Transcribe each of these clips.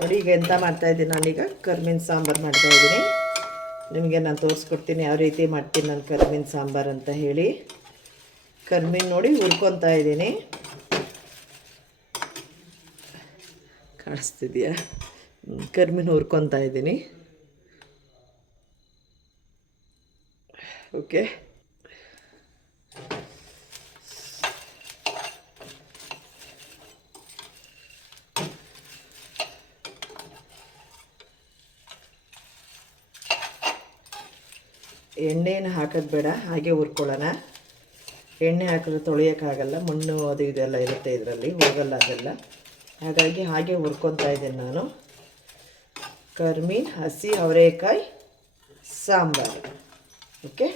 ನೋಡಿ ಈಗ ಎಂತ ಮಾಡ್ತಾಯಿದ್ದೀನಿ, ನಾನೀಗ ಕರ್ಮೀನು ಸಾಂಬಾರು ಮಾಡ್ತಾಯಿದ್ದೀನಿ. ನಿಮಗೆ ನಾನು ತೋರಿಸ್ಕೊಡ್ತೀನಿ ಯಾವ ರೀತಿ ಮಾಡ್ತೀನಿ ನಾನು ಕರ್ಮೀನು ಸಾಂಬಾರು ಅಂತ ಹೇಳಿ. ಕರ್ಮೀನು ನೋಡಿ ಹುರ್ಕೊತಾ ಇದ್ದೀನಿ. ಕಾಣಿಸ್ತಿದೆಯಾ? ಕರ್ಮೀನು ಹುರ್ಕೊತಾ ಇದ್ದೀನಿ. ಓಕೆ, ಎಣ್ಣೆನ ಹಾಕೋದು ಬೇಡ, ಹಾಗೆ ಹುರ್ಕೊಳ್ಳೋಣ. ಎಣ್ಣೆ ಹಾಕಿದ್ರೆ ತೊಳೆಯೋಕ್ಕಾಗಲ್ಲ, ಮಣ್ಣು ಅದು ಇದೆಲ್ಲ ಇರುತ್ತೆ ಇದರಲ್ಲಿ, ಹೋಗಲ್ಲ ಅದೆಲ್ಲ. ಹಾಗಾಗಿ ಹಾಗೆ ಹುರ್ಕೊತಾ ಇದ್ದೀನಿ ನಾನು. ಕರ್ಮೀನು ಹಸಿ ಅವರೆಕಾಯಿ ಸಾಂಬಾರು. ಓಕೆ,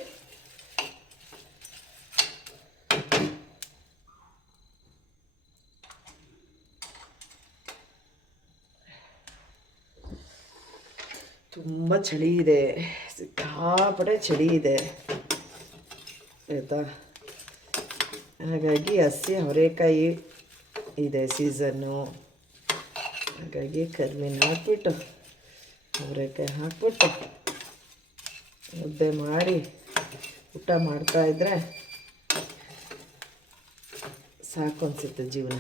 ತುಂಬ ಚಳಿ ಇದೆ, ಸಿಕ್ಕಾಪಟ್ಟೆ ಚಳಿ ಇದೆ ಆಯಿತಾ. ಹಾಗಾಗಿ ಹಸಿ ಅವರೆಕಾಯಿ ಇದೆ ಸೀಸನ್ನು. ಹಾಗಾಗಿ ಕರ್ಮೀನು ಹಾಕ್ಬಿಟ್ಟು ಅವರೆಕಾಯಿ ಹಾಕ್ಬಿಟ್ಟು ಮುದ್ದೆ ಮಾಡಿ ಊಟ ಮಾಡ್ತಾಯಿದ್ರೆ ಸಾಕು ಅನಿಸುತ್ತೆ ಜೀವನ.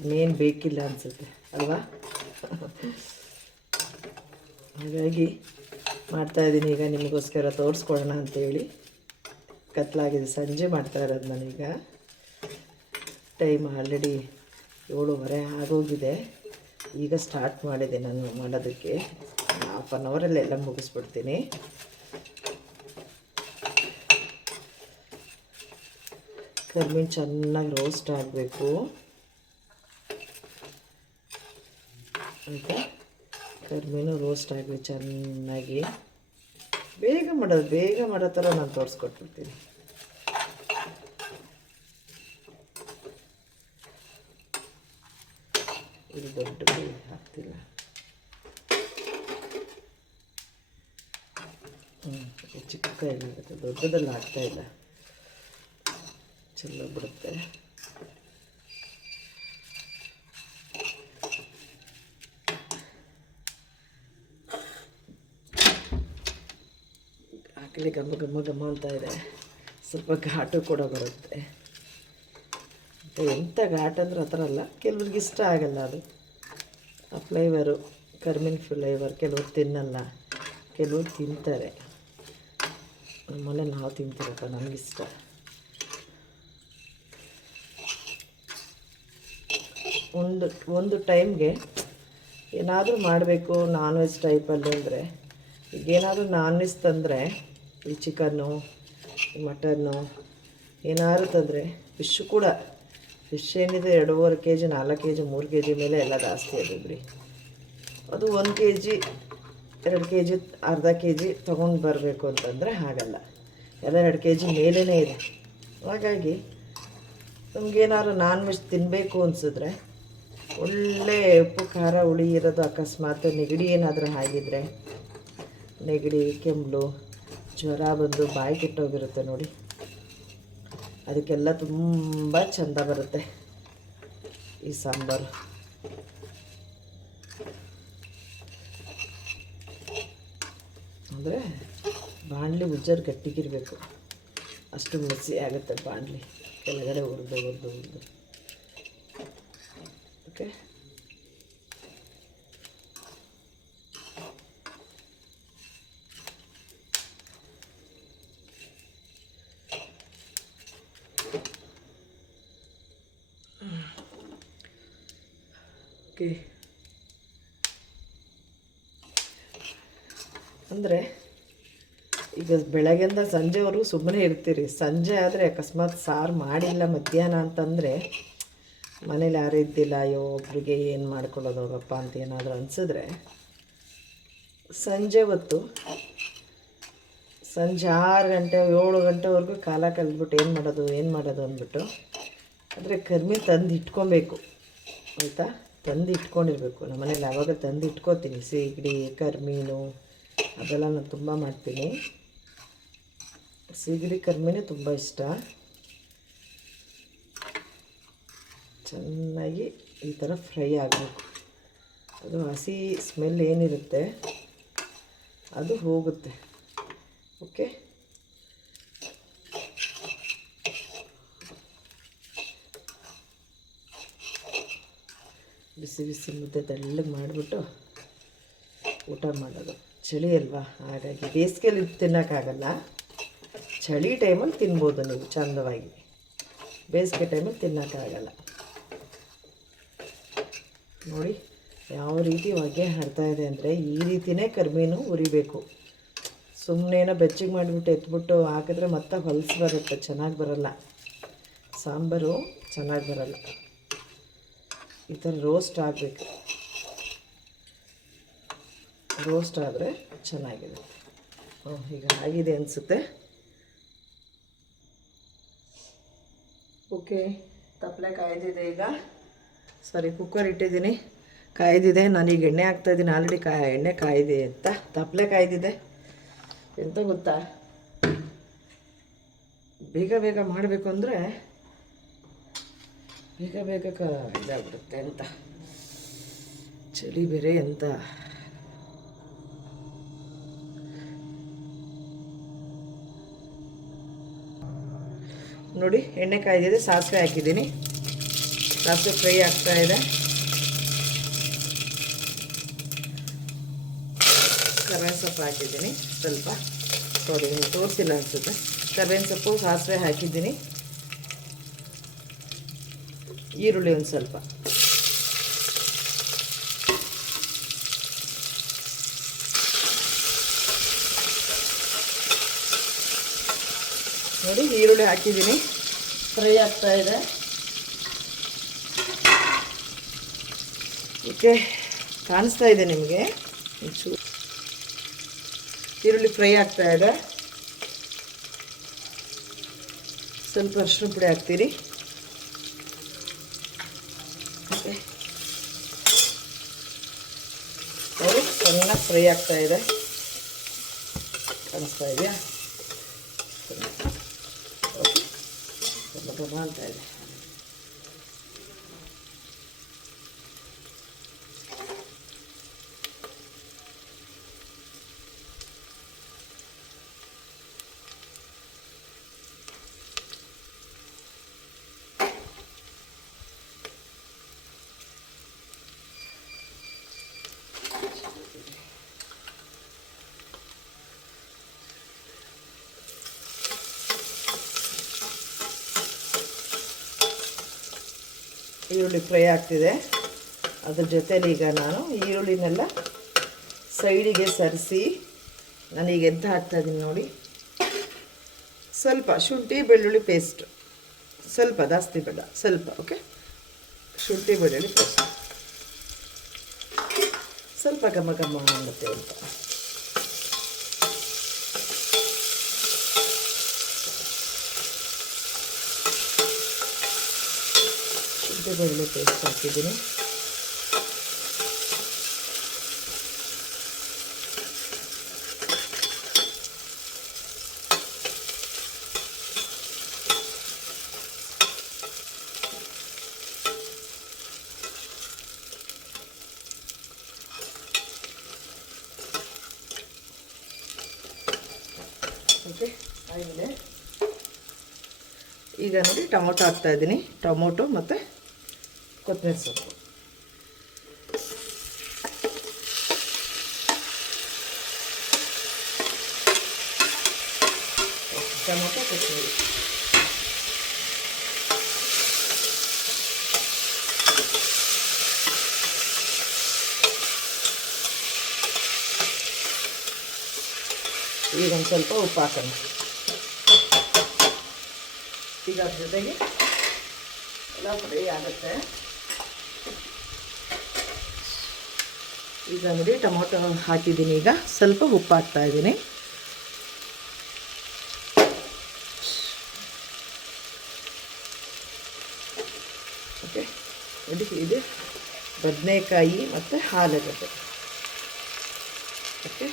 ಇನ್ನೇನು ಬೇಕಿಲ್ಲ ಅನಿಸುತ್ತೆ ಅಲ್ವಾ? ಹಾಗಾಗಿ ಮಾಡ್ತಾಯಿದ್ದೀನಿ ಈಗ ನಿಮಗೋಸ್ಕರ ತೋರಿಸ್ಕೊಡೋಣ ಅಂತೇಳಿ. ಕತ್ಲಾಗಿದೆ, ಸಂಜೆ ಮಾಡ್ತಾ ಇರೋದು ನಾನೀಗ. ಟೈಮ್ ಆಲ್ರೆಡಿ 7:30 ಆಗೋಗಿದೆ. ಈಗ ಸ್ಟಾರ್ಟ್ ಮಾಡಿದೆ ನಾನು ಮಾಡೋದಕ್ಕೆ. Half an ಅವರಲ್ಲೆಲ್ಲ ಮುಗಿಸ್ಬಿಡ್ತೀನಿ. ಕರ್ಮೀನು ಚೆನ್ನಾಗಿ ರೋಸ್ಟ್ ಆಗಬೇಕು ಆಯಿತಾ. ಕರ್ಮೀನು ರೋಸ್ಟ್ ಆಗಲಿ ಚೆನ್ನಾಗಿ. ಬೇಗ ಮಾಡೋ ಥರ ನಾನು ತೋರಿಸ್ಕೊಟ್ಬಿಡ್ತೀನಿ. ಇದು ದೊಡ್ಡ ಹಾಕ್ತಿಲ್ಲ. ಚಿಕ್ಕ ಏನಾಗುತ್ತೆ, ದೊಡ್ಡದೆಲ್ಲ ಹಾಕ್ತಾಯಿಲ್ಲ, ಚೆಲ್ಲ ಬಿಡುತ್ತೆ. ಹಾಕಲಿ ಘಮ ಘಮ ಘಮ ಅಂತ ಇದೆ. ಸ್ವಲ್ಪ ಘಾಟು ಕೂಡ ಬರುತ್ತೆ. ಎಂಥ ಘಾಟ್ ಅಂದರೆ ಆ ಥರ ಅಲ್ಲ, ಕೆಲವ್ರಿಗೆ ಇಷ್ಟ ಆಗಲ್ಲ ಅದು. ಆ ಫ್ಲೇವರು, ಕರ್ಮೀನು ಫ್ಲೇವರ್ ಕೆಲವ್ರು ತಿನ್ನಲ್ಲ, ಕೆಲವ್ರು ತಿಂತಾರೆ. ನಮ್ಮನೆ ನಾವು ತಿಂತೀರಪ್ಪ, ನನಗಿಷ್ಟ. ಒಂದು ಟೈಮ್ಗೆ ಏನಾದರೂ ಮಾಡಬೇಕು ನಾನ್ ವೆಜ್ ಟೈಪಲ್ಲಿ ಅಂದರೆ, ಈಗೇನಾದರೂ ನಾನ್ ವೆಜ್ ತಂದರೆ, ಈ ಚಿಕನ್ನು ಮಟನ್ನು ಏನಾದರೂ ತಂದರೆ, ಫಿಶ್ಶು ಕೂಡ, ಫಿಶ್ ಏನಿದೆ 2.5 kg 4 kg 3 kg ಮೇಲೆ ಎಲ್ಲ ಜಾಸ್ತಿ ಅದು ಬಿಡಿ. ಅದು 1 kg 2 kg ಅರ್ಧ kg ತೊಗೊಂಡು ಬರಬೇಕು ಅಂತಂದರೆ ಹಾಗಲ್ಲ, ಎಲ್ಲ 2 kg ಮೇಲೇ ಇದೆ. ಹಾಗಾಗಿ ನಮಗೇನಾದ್ರು ನಾನ್ ವೆಜ್ ತಿನ್ನಬೇಕು ಅನಿಸಿದ್ರೆ, ಒಳ್ಳೆ ಉಪ್ಪು ಖಾರ ಹುಳಿ ಇರೋದು, ಅಕಸ್ಮಾತ್ ನೆಗಡಿ ಏನಾದರೂ ಆಗಿದ್ದರೆ, ನೆಗಡಿ ಕೆಮ್ಮು ಜ್ವರ ಬಂದು ಬಾಯಿ ಕೆಟ್ಟೋಗಿರುತ್ತೆ ನೋಡಿ, ಅದಕ್ಕೆಲ್ಲ ತುಂಬ ಚೆಂದ ಬರುತ್ತೆ ಈ ಸಾಂಬಾರು. ಅಂದರೆ ಬಾಣಲಿ ಉಜ್ಜರ್ ಗಟ್ಟಿಗಿರಬೇಕು, ಅಷ್ಟು ಮಿಕ್ಸಿ ಆಗುತ್ತೆ ಬಾಣಲಿ ಕೆಳಗಡೆ ಹುರಿದು. Okay, okay. ಅಂದರೆ ಈಗ ಬೆಳಗ್ಗೆಯಿಂದ ಸಂಜೆವರೆಗೂ ಸುಮ್ಮನೆ ಇರ್ತೀರಿ. ಸಂಜೆ ಆದರೆ ಅಕಸ್ಮಾತ್ ಸಾರು ಮಾಡಿಲ್ಲ ಮಧ್ಯಾಹ್ನ ಅಂತಂದರೆ, ಮನೇಲಿ ಯಾರೂ ಇದ್ದಿಲ್ಲ, ಅಯ್ಯೋ ಒಬ್ರಿಗೆ ಏನು ಮಾಡ್ಕೊಳ್ಳೋದು ಹೋಗಪ್ಪ ಅಂತ ಏನಾದರೂ ಅನಿಸಿದ್ರೆ, ಸಂಜೆ ಹೊತ್ತು ಸಂಜೆ 6 ಗಂಟೆ 7 ಗಂಟೆವರೆಗೂ ಕಾಲ ಕಳೆದ್ಬಿಟ್ಟು ಏನು ಮಾಡೋದು ಅಂದ್ಬಿಟ್ಟು, ಆದರೆ ಕರ್ಮೀನು ತಂದು ಇಟ್ಕೊಬೇಕು ಆಯಿತಾ. ತಂದು ಇಟ್ಕೊಂಡಿರ್ಬೇಕು. ನಮ್ಮ ಮನೇಲಿ ಆವಾಗ ತಂದು ಇಟ್ಕೋತೀನಿ. ಸೀಗಡಿ ಕರ್ಮೀನು ಅದೆಲ್ಲ ನಾನು ತುಂಬ ಮಾಡ್ತೀನಿ. ಸಿಗಡಿ ಕರ್ಮಿನೇ ತುಂಬ ಇಷ್ಟ. ಚೆನ್ನಾಗಿ ಈ ಥರ ಫ್ರೈ ಆಗಬೇಕು. ಅದು ಹಸಿ ಸ್ಮೆಲ್ ಏನಿರುತ್ತೆ ಅದು ಹೋಗುತ್ತೆ. ಓಕೆ, ಬಿಸಿ ಬಿಸಿ ಮುದ್ದೆ ತೆಳ್ಳಗೆ ಮಾಡಿಬಿಟ್ಟು ಊಟ ಮಾಡೋದು. ಚಳಿ ಅಲ್ವಾ, ಹಾಗಾಗಿ ಬೇಸಿಗೆಯಲ್ಲಿ ತಿನ್ನೋಕ್ಕಾಗಲ್ಲ. ಚಳಿ ಟೈಮಲ್ಲಿ ತಿನ್ಬೋದು ನೀವು ಚಂದವಾಗಿ, ಬೇಸಿಗೆ ಟೈಮಲ್ಲಿ ತಿನ್ನೋಕ್ಕಾಗಲ್ಲ. ನೋಡಿ ಯಾವ ರೀತಿ ಹೊಗೆ ಹಾರ್ತಾಯಿದೆ ಅಂದರೆ, ಈ ರೀತಿಯೇ ಕರ್ಮೀನು ಉರಿಬೇಕು. ಸುಮ್ಮನೇನೋ ಬೆಚ್ಚಗೆ ಮಾಡಿಬಿಟ್ಟು ಎತ್ಬಿಟ್ಟು ಹಾಕಿದ್ರೆ ಮತ್ತೆ ಹೊಲಸು ಬರುತ್ತೆ, ಚೆನ್ನಾಗಿ ಬರೋಲ್ಲ, ಸಾಂಬಾರು ಚೆನ್ನಾಗಿ ಬರೋಲ್ಲ. ಈ ಥರ ರೋಸ್ಟ್ ಆಗಬೇಕು. ರೋಸ್ಟ್ ಆದರೆ ಚೆನ್ನಾಗಿರುತ್ತೆ. ಈಗ ಆಗಿದೆ ಅನಿಸುತ್ತೆ. ಓಕೆ, ತಪ್ಪಲೆ ಕಾಯ್ದಿದೆ. ಈಗ ಕುಕ್ಕರ್ ಇಟ್ಟಿದ್ದೀನಿ, ಕಾಯ್ದಿದೆ. ನಾನೀಗ ಎಣ್ಣೆ ಹಾಕ್ತಾಯಿದ್ದೀನಿ. ಆಲ್ರೆಡಿ ಎಣ್ಣೆ ಕಾಯ್ದೆ ಅಂತ ತಪ್ಪಲೆ ಕಾಯ್ದಿದೆ. ಎಂತ ಗೊತ್ತಾ, ಬೇಗ ಬೇಗ ಮಾಡಬೇಕು ಅಂದರೆ ಬೇಗ ಬೇಗ ಇದಾಗ್ಬಿಡುತ್ತೆ ಅಂತ. ಚಳಿ ಬೇರೆ ಅಂತ. ನೋಡಿ ಎಣ್ಣೆ ಕಾಯ್ದಿದೆ, ಸಾಸಿವೆ ಹಾಕಿದ್ದೀನಿ. ಸಾಸಿವೆ ಫ್ರೈ ಆಗ್ತಾಯಿದೆ. ಕರ್ಬೇವಿನ ಸೊಪ್ಪು ಹಾಕಿದ್ದೀನಿ ಸ್ವಲ್ಪ. ಸಾರಿ, ತೋರಿಸಿಲ್ಲ ಅನಿಸುತ್ತೆ. ಕರ್ಬೇವಿನ ಸೊಪ್ಪು, ಸಾಸಿವೆ ಹಾಕಿದ್ದೀನಿ. ಈರುಳ್ಳಿ ಒಂದು ಸ್ವಲ್ಪ. ನೋಡಿ ಈರುಳ್ಳಿ ಹಾಕಿದ್ದೀನಿ, ಫ್ರೈ ಆಗ್ತಾಯಿದೆ. ಓಕೆ, ಕಾಣಿಸ್ತಾ ಇದೆ ನಿಮಗೆ? ಈರುಳ್ಳಿ ಫ್ರೈ ಆಗ್ತಾಯಿದೆ. ಸ್ವಲ್ಪ ಅರಿಶಿನ ಪುಡಿ ಹಾಕ್ತೀರಿ. ಓಕೆ, ನೋಡಿ ಚೆನ್ನಾಗಿ ಫ್ರೈ ಆಗ್ತಾಯಿದೆ. ಕಾಣಿಸ್ತಾ ಇದೆಯಾ? ಓಕೆ, ಸ್ವಲ್ಪ ಅಂತ ಇದೆ. ಈರುಳ್ಳಿ ಫ್ರೈ ಆಗ್ತಿದೆ. ಅದ್ರ ಜೊತೆಲಿ ಈಗ ನಾನು ಈರುಳ್ಳಿನೆಲ್ಲ ಸೈಡಿಗೆ ಸರಿಸಿ ನಾನೀಗ ಎಂತ ಹಾಕ್ತಾಯಿದ್ದೀನಿ ನೋಡಿ, ಸ್ವಲ್ಪ ಶುಂಠಿ ಬೆಳ್ಳುಳ್ಳಿ ಪೇಸ್ಟ್, ಸ್ವಲ್ಪ ಜಾಸ್ತಿ ಬೇಡ, ಸ್ವಲ್ಪ. ಓಕೆ, ಶುಂಠಿ ಬೆಳ್ಳುಳ್ಳಿ ಪೇಸ್ಟ್ ಸ್ವಲ್ಪ ಘಮ ಘಮ ಆಗುತ್ತೆ ಅಂತ. ಶುಂಠಿ ಬೆಳ್ಳುಳ್ಳಿ ಪೇಸ್ಟ್ ಹಾಕಿದ್ದೀನಿ. ಓಕೆ, ಆಗಿದೆ. ಈಗ ನೋಡಿ ಟೊಮೊಟೊ ಹಾಕ್ತಾಯಿದ್ದೀನಿ. ಟೊಮೊಟೊ ಮತ್ತು ಕೊತ್ತಂಬರಿ ಸೊಪ್ಪು. ಟೊಮೊಟೊ ಕೊತ್ತಂಬರಿ. ಈಗ ಒಂದು ಸ್ವಲ್ಪ ಉಪ್ಪು ಹಾಕೋಣ. ಈಗ ಅದ್ರ ಜೊತೆಗೆ ಎಲ್ಲ ಫ್ರೈ ಆಗುತ್ತೆ. ಈಗ ನೋಡಿ ಟೊಮೊಟೊ ಹಾಕಿದ್ದೀನಿ. ಈಗ ಸ್ವಲ್ಪ ಉಪ್ಪು ಹಾಕ್ತಾಯಿದ್ದೀನಿ. ಓಕೆ, ಇದು ಬದನೆಕಾಯಿ ಮತ್ತು ಆಲೂಗಡ್ಡೆ. ಓಕೆ,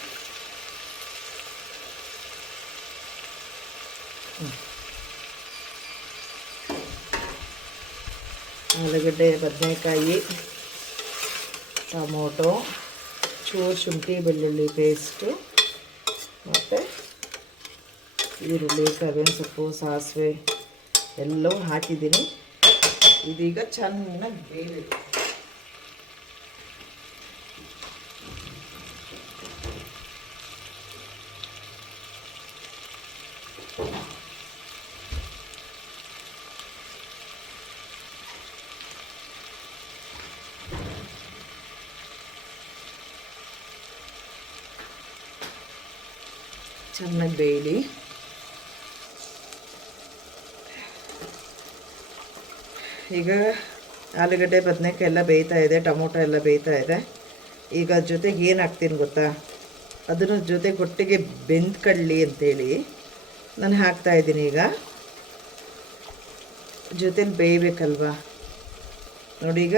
ಆಲೂಗಡ್ಡೆ, ಬದನೆಕಾಯಿ, ಟೊಮೊಟೊ, ಚೂರು ಶುಂಠಿ ಬೆಳ್ಳುಳ್ಳಿ ಪೇಸ್ಟು ಮತ್ತು ಈರುಳ್ಳಿ, ಕರಿಬೇವಿನ ಸೊಪ್ಪು, ಸಾಸಿವೆ ಎಲ್ಲವೂ ಹಾಕಿದ್ದೀನಿ. ಇದೀಗ ಚೆನ್ನಾಗಿ ಬೇಯಬೇಕು. ಚೆನ್ನಾಗಿ ಬೇಯಲಿ. ಈಗ ಆಲೂಗಡ್ಡೆ, ಬದನೆಕಾಯಿ ಎಲ್ಲ ಬೇಯ್ತಾ ಇದೆ, ಟೊಮೊಟೊ ಎಲ್ಲ ಬೇಯ್ತಾ ಇದೆ. ಈಗ ಜೊತೆಗೆ ಏನು ಹಾಕ್ತೀನಿ ಗೊತ್ತಾ, ಅದನ್ನು ಜೊತೆಗೆ ಒಟ್ಟಿಗೆ ಬೆಂದ್ಕೊಳ್ಳಿ ಅಂತೇಳಿ ನಾನು ಹಾಕ್ತಾಯಿದ್ದೀನಿ. ಈಗ ಜೊತೆಲಿ ಬೇಯಬೇಕಲ್ವಾ ನೋಡಿ. ಈಗ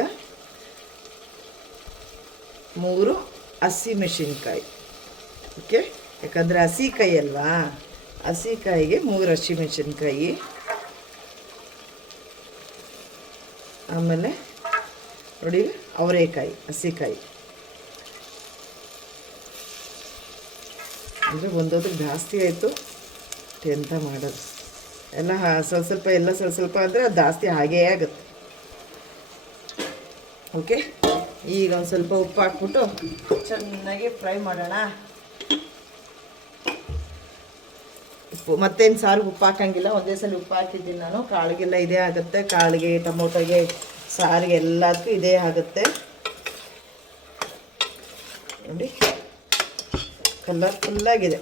3 ಹಸಿಮೆಣಸಿನ್ಕಾಯಿ, ಓಕೆ, ಯಾಕಂದರೆ ಹಸಿಕಾಯಿ ಅಲ್ವಾ, ಹಸಿಕಾಯಿಗೆ 3 ಹಸಿಮೆಣಸಿನ್ಕಾಯಿ. ಆಮೇಲೆ ನೋಡಿ ಅವರೆಕಾಯಿ, ಹಸಿಕಾಯಿ. ಅಂದರೆ ಒಂದೊಂದಕ್ಕೆ ಜಾಸ್ತಿ ಆಯಿತು, ಎಂತ ಮಾಡೋದು, ಎಲ್ಲ ಸ್ವಲ್ಪ ಎಲ್ಲ ಸ್ವಲ್ಪ ಅಂದರೆ ಅದು ಜಾಸ್ತಿ ಹಾಗೇ ಆಗುತ್ತೆ. ಓಕೆ, ಈಗ ಒಂದು ಸ್ವಲ್ಪ ಉಪ್ಪು ಹಾಕ್ಬಿಟ್ಟು ಚೆನ್ನಾಗಿ ಫ್ರೈ ಮಾಡೋಣ. ಉಪ್ಪು ಮತ್ತೇನು ಸಾರಿಗೆ ಉಪ್ಪು ಹಾಕೋಂಗಿಲ್ಲ, ಒಂದೇ ಸಲ ಉಪ್ಪು ಹಾಕಿದ್ದೀನಿ ನಾನು. ಕಾಳಿಗೆಲ್ಲ ಇದೇ ಆಗುತ್ತೆ, ಕಾಳಿಗೆ, ಟೊಮೊಟೊಗೆ, ಸಾರಿಗೆ ಎಲ್ಲದಕ್ಕೂ ಇದೇ ಆಗುತ್ತೆ ನೋಡಿ. ಕಲರ್ಫುಲ್ಲಾಗಿದೆ.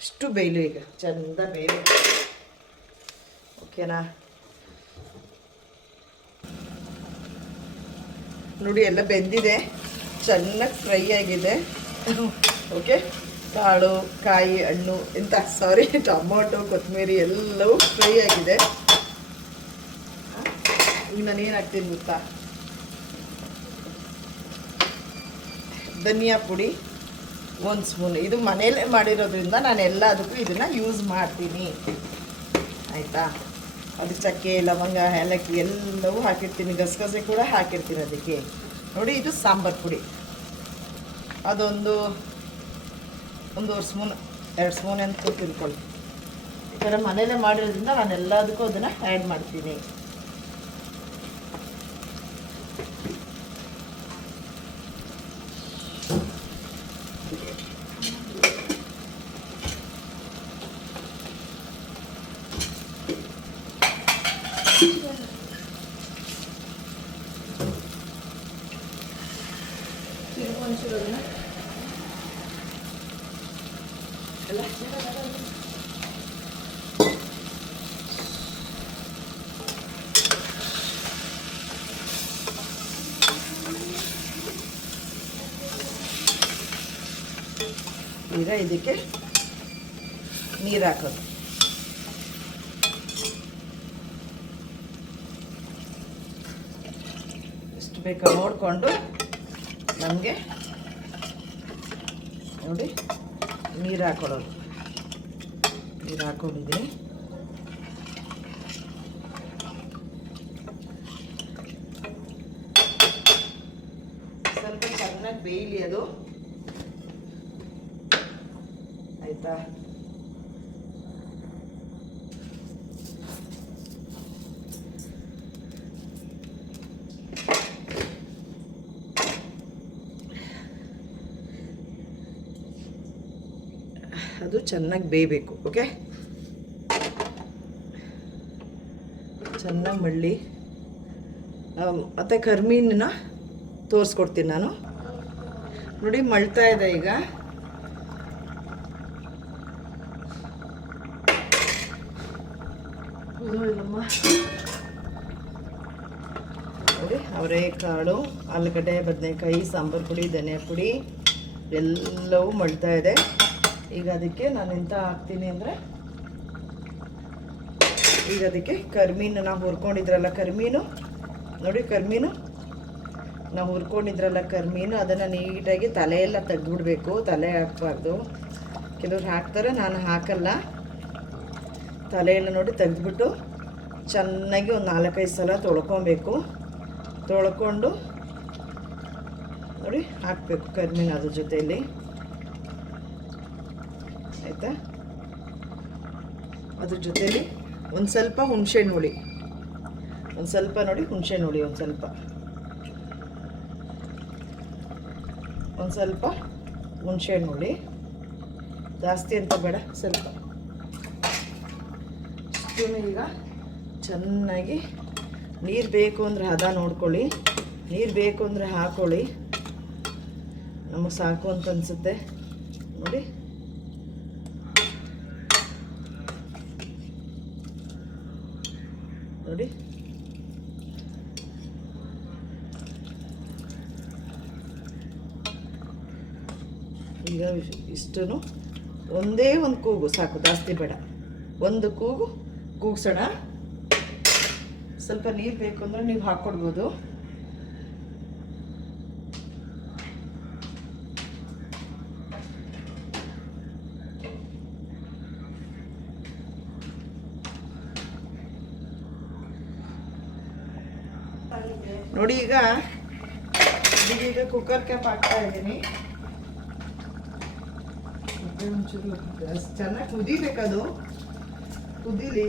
ಇಷ್ಟು ಬೇಯಲು, ಈಗ ಚೆಂದ ಬೇಯಲು, ಓಕೆನಾ. ನೋಡಿ ಎಲ್ಲ ಬೆಂದಿದೆ, ಚೆನ್ನಾಗಿ ಫ್ರೈ ಆಗಿದೆ. ಓಕೆ, ಕಾಳು, ಕಾಯಿ, ಹಣ್ಣು ಟೊಮೊಟೊ, ಕೊತ್ತಂಬರಿ ಎಲ್ಲವೂ ಫ್ರೈ ಆಗಿದೆ. ಈಗ ನಾನೇನು ಹಾಕ್ತೀನಿ ಗೊತ್ತಾ, ಧನಿಯಾ ಪುಡಿ 1 ಸ್ಪೂನ್. ಇದು ಮನೆಯಲ್ಲೇ ಮಾಡಿರೋದ್ರಿಂದ ನಾನು ಎಲ್ಲದಕ್ಕೂ ಇದನ್ನು ಯೂಸ್ ಮಾಡ್ತೀನಿ, ಆಯಿತಾ. ಅದು ಚಕ್ಕೆ, ಲವಂಗ, ಏಲಕ್ಕಿ ಎಲ್ಲವೂ ಹಾಕಿರ್ತೀನಿ, ಗಸಗಸೆ ಕೂಡ ಹಾಕಿರ್ತೀನಿ ಅದಕ್ಕೆ. ನೋಡಿ, ಇದು ಸಾಂಬಾರು ಪುಡಿ, ಅದೊಂದು 1.5 ಸ್ಪೂನ್, 2 ಸ್ಪೂನ್ ಅಂತ ತಿಳ್ಕೊಳ್ಳಿ. ಈ ಥರ ಮನೆಯಲ್ಲೇ ಮಾಡಿರೋದ್ರಿಂದ ನಾನು ಎಲ್ಲದಕ್ಕೂ ಅದನ್ನು ಆ್ಯಡ್ ಮಾಡ್ತೀನಿ. ಈಗ ಇದಕ್ಕೆ ನೀರು ಹಾಕೋದು. ಎಷ್ಟು ಬೇಕೋ ನೋಡಿಕೊಂಡು ನಮಗೆ ನೋಡಿ ನೀರು ಹಾಕೊಳ್ಳೋದು. ನೀರು ಹಾಕೊಂಡಿದ್ದೀನಿ. ಸ್ವಲ್ಪ ಚೆನ್ನಾಗಿ ಬೇಯಲಿ ಅದು, ಆಯಿತಾ. ಅದು ಚೆನ್ನಾಗಿ ಬೇಯಬೇಕು, ಓಕೆ. ಚೆನ್ನಾಗಿ ಮಳ್ಳಿ. ಮತ್ತು ಕರ್ಮೀನನ್ನ ತೋರಿಸ್ಕೊಡ್ತೀನಿ ನಾನು. ನೋಡಿ, ಮಳ್ತಾ ಇದೆ ಈಗ. ನೋಡಿ, ಅವರೆಕಾಳು, ಆಲೂಗಡ್ಡೆ, ಬದನೆಕಾಯಿ, ಸಾಂಬಾರು ಪುಡಿ, ಧನಿಯಾ ಪುಡಿ ಎಲ್ಲವೂ ಮಳ್ತಾ ಇದೆ. ಈಗ ಅದಕ್ಕೆ ನಾನು ಎಂತ ಹಾಕ್ತೀನಿ ಅಂದರೆ, ಈಗ ಅದಕ್ಕೆ ಕರ್ಮೀನು, ನಾವು ಹುರ್ಕೊಂಡಿದ್ರಲ್ಲ ಕರ್ಮೀನು, ನೋಡಿ ಕರ್ಮೀನು ನಾವು ಹುರ್ಕೊಂಡಿದ್ರಲ್ಲ ಕರ್ಮೀನು, ಅದನ್ನು ನೀಟಾಗಿ ತಲೆಯೆಲ್ಲ ತೆಗೆದ್ಬಿಡ್ಬೇಕು, ತಲೆ ಹಾಕ್ಬಾರ್ದು, ಕೆಲವ್ರು ಹಾಕ್ತಾರೆ, ನಾನು ಹಾಕಲ್ಲ. ತಲೆಯೆಲ್ಲ ನೋಡಿ ತೆಗೆದ್ಬಿಟ್ಟು ಚೆನ್ನಾಗಿ ಒಂದು 4-5 ಸಲ ತೊಳ್ಕೊಬೇಕು. ತೊಳ್ಕೊಂಡು ನೋಡಿ ಹಾಕಬೇಕು ಕರಿಮೀನು ಅದ್ರ ಜೊತೆಯಲ್ಲಿ, ಆಯಿತಾ. ಅದ್ರ ಜೊತೆಯಲ್ಲಿ ಒಂದು ಸ್ವಲ್ಪ ಹುಣಸೆಹಣ್ಣು ಹುಳಿ, ಒಂದು ಸ್ವಲ್ಪ ನೋಡಿ ಹುಣಸೆಹಣ್ಣು ಹುಳಿ, ಒಂದು ಸ್ವಲ್ಪ ಹುಣಸೆಹಣ್ಣು ಹುಳಿ, ಜಾಸ್ತಿ ಅಂತ ಬೇಡ, ಸ್ವಲ್ಪ. ಇಷ್ಟೂ ಈಗ ಚೆನ್ನಾಗಿ ನೀರು ಬೇಕು ಅಂದರೆ ಹದ ನೋಡ್ಕೊಳ್ಳಿ, ನೀರು ಬೇಕು ಅಂದರೆ ಹಾಕ್ಕೊಳ್ಳಿ. ನಮಗೆ ಸಾಕು ಅಂತ ಅನಿಸುತ್ತೆ ನೋಡಿ. ನೋಡಿ ಈಗ ಇಷ್ಟು ಒಂದೇ ಒಂದು ಕೂಗು ಸಾಕು, ಜಾಸ್ತಿ ಬೇಡ. ಒಂದು ಕೂಗ್ಸೋಣ. ಸ್ವಲ್ಪ ನೀರು ಬೇಕು ಅಂದರೆ ನೀವು ಹಾಕ್ಕೊಡ್ಬೋದು. ನೋಡಿ ಈಗ ಕುಕ್ಕರ್ ಕ್ಯಾಪ್ ಹಾಕ್ತಾ ಇದ್ದೀನಿ. ಒಂಚೂರು ಚೆನ್ನಾಗಿ ಕುದಿಬೇಕದು, ಕುದೀಲಿ.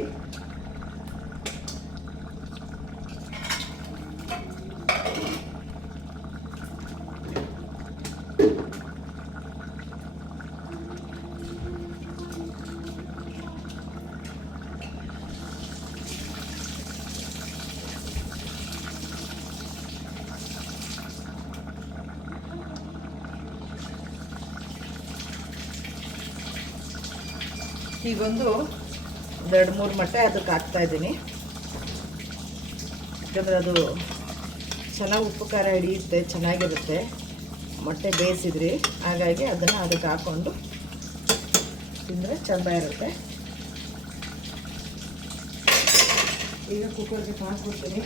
ಈಗೊಂದು 2-3 ಮೊಟ್ಟೆ ಅದಕ್ಕೆ ಹಾಕ್ತಾಯಿದ್ದೀನಿ. ಯಾಕಂದರೆ ಅದು ಚೆನ್ನಾಗಿ ಉಪ್ಪು ಖಾರ ಹಿಡಿಯುತ್ತೆ, ಚೆನ್ನಾಗಿರುತ್ತೆ ಮೊಟ್ಟೆ ಬೇಯಿಸಿದ್ರಿ. ಹಾಗಾಗಿ ಅದನ್ನು ಅದಕ್ಕೆ ಹಾಕ್ಕೊಂಡು ತಿಂದರೆ ಚೆಂದ ಇರುತ್ತೆ. ಈಗ ಕುಕ್ಕರ್ಗೆ ಹಾಕ್ಬಿಡ್ತೀನಿ,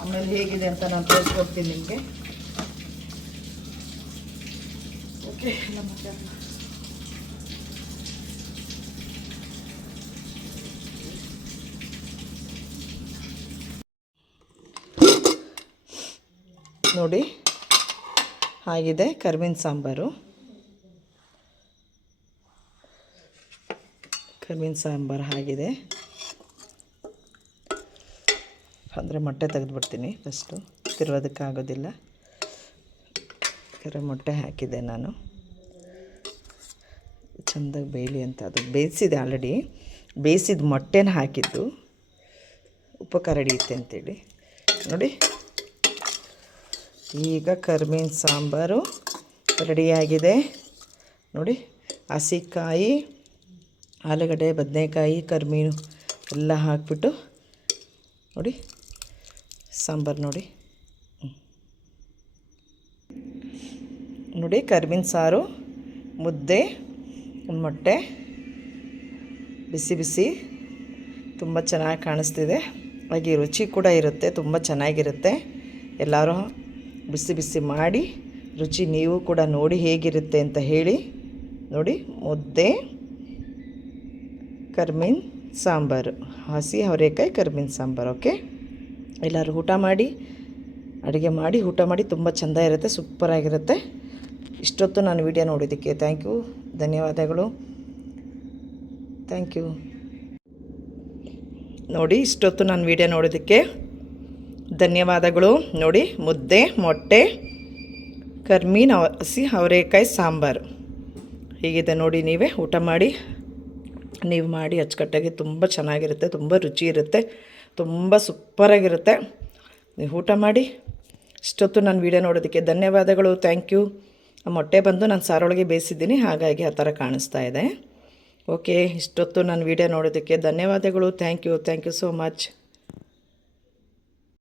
ಆಮೇಲೆ ಹೇಗಿದೆ ಅಂತ ನಾನು ತೋರಿಸ್ಕೊಡ್ತೀನಿ ನಿಮಗೆ. ಓಕೆ, ನಮ್ಮ ನೋಡಿ ಆಗಿದೆ ಕರಿಮೀನು ಸಾಂಬಾರು. ಆಗಿದೆ ಅಂದರೆ ಮೊಟ್ಟೆ ತೆಗೆದುಬಿಡ್ತೀನಿ ಫಸ್ಟು, ತಿರುವುದಕ್ಕಾಗೋದಿಲ್ಲ. ಮೊಟ್ಟೆ ಹಾಕಿದೆ ನಾನು, ಚೆಂದಾಗಿ ಬೇಯಲಿ ಅಂತ. ಅದು ಬೇಯಿಸಿದೆ ಆಲ್ರೆಡಿ, ಬೇಯಿಸಿದ ಮೊಟ್ಟೆನ ಹಾಕಿದ್ದು, ಉಪ್ಪು ಖಾರ ಹಿಡಿಯುತ್ತೆ ಅಂತೇಳಿ. ನೋಡಿ ಈಗ ಕರಿಮೀನು ಸಾಂಬಾರು ರೆಡಿಯಾಗಿದೆ. ನೋಡಿ ಹಸಿಕಾಯಿ, ಆಲೂಗಡ್ಡೆ, ಬದನೆಕಾಯಿ, ಕರಿಮೀನು ಎಲ್ಲ ಹಾಕ್ಬಿಟ್ಟು ನೋಡಿ ಸಾಂಬಾರು. ನೋಡಿ ಕರಿಮೀನು ಸಾರು, ಮುದ್ದೆ, ಒಂದು ಮೊಟ್ಟೆ, ಬಿಸಿ ಬಿಸಿ, ತುಂಬ ಚೆನ್ನಾಗಿ ಕಾಣಿಸ್ತಿದೆ. ಹಾಗೆ ರುಚಿ ಕೂಡ ಇರುತ್ತೆ, ತುಂಬ ಚೆನ್ನಾಗಿರುತ್ತೆ. ಎಲ್ಲರೂ ಬಿಸಿ ಬಿಸಿ ಮಾಡಿ ರುಚಿ ನೀವು ಕೂಡ ನೋಡಿ ಹೇಗಿರುತ್ತೆ ಅಂತ ಹೇಳಿ. ನೋಡಿ ಮುದ್ದೆ, ಕರಿಮೀನು ಸಾಂಬಾರು, ಹಸಿ ಅವರೆಕಾಯಿ ಕರಿಮೀನು ಸಾಂಬಾರು. ಓಕೆ, ಎಲ್ಲರೂ ಊಟ ಮಾಡಿ, ಅಡುಗೆ ಮಾಡಿ ಊಟ ಮಾಡಿ, ತುಂಬ ಚೆಂದ ಇರುತ್ತೆ, ಸೂಪರಾಗಿರುತ್ತೆ. ಇಷ್ಟೊತ್ತು ನಾನು ವಿಡಿಯೋ ನೋಡಿದ್ದಕ್ಕೆ ಥ್ಯಾಂಕ್ ಯು, ಧನ್ಯವಾದಗಳು. Thank you. ನೋಡಿ ಇಷ್ಟೊತ್ತು ನಾನು ವಿಡಿಯೋ ನೋಡೋದಕ್ಕೆ ಧನ್ಯವಾದಗಳು. ನೋಡಿ ಮುದ್ದೆ, ಮೊಟ್ಟೆ, ಕರಿಮೀನು, ಹಸಿ ಅವರೆಕಾಯಿ ಸಾಂಬಾರು ಹೀಗಿದೆ ನೋಡಿ. ನೀವೇ ಊಟ ಮಾಡಿ, ನೀವು ಮಾಡಿ ಅಚ್ಚುಕಟ್ಟಾಗಿ, ತುಂಬ ಚೆನ್ನಾಗಿರುತ್ತೆ, ತುಂಬ ರುಚಿ ಇರುತ್ತೆ, ತುಂಬ ಸೂಪರಾಗಿರುತ್ತೆ. ನೀವು ಊಟ ಮಾಡಿ. ಇಷ್ಟೊತ್ತು ನಾನು ವಿಡಿಯೋ ನೋಡೋದಕ್ಕೆ ಧನ್ಯವಾದಗಳು, ಥ್ಯಾಂಕ್ ಯು. ಆ ಮೊಟ್ಟೆ ಬಂದು ನಾನು ಸಾರೊಳಗೆ ಬೇಯಿಸಿದ್ದೀನಿ, ಹಾಗಾಗಿ ಆ ಥರ ಕಾಣಿಸ್ತಾ ಇದೆ. ಓಕೆ, ಇಷ್ಟೊತ್ತು ನಾನು ವಿಡಿಯೋ ನೋಡೋದಕ್ಕೆ ಧನ್ಯವಾದಗಳು, ಥ್ಯಾಂಕ್ ಯು ಸೋ ಮಚ್.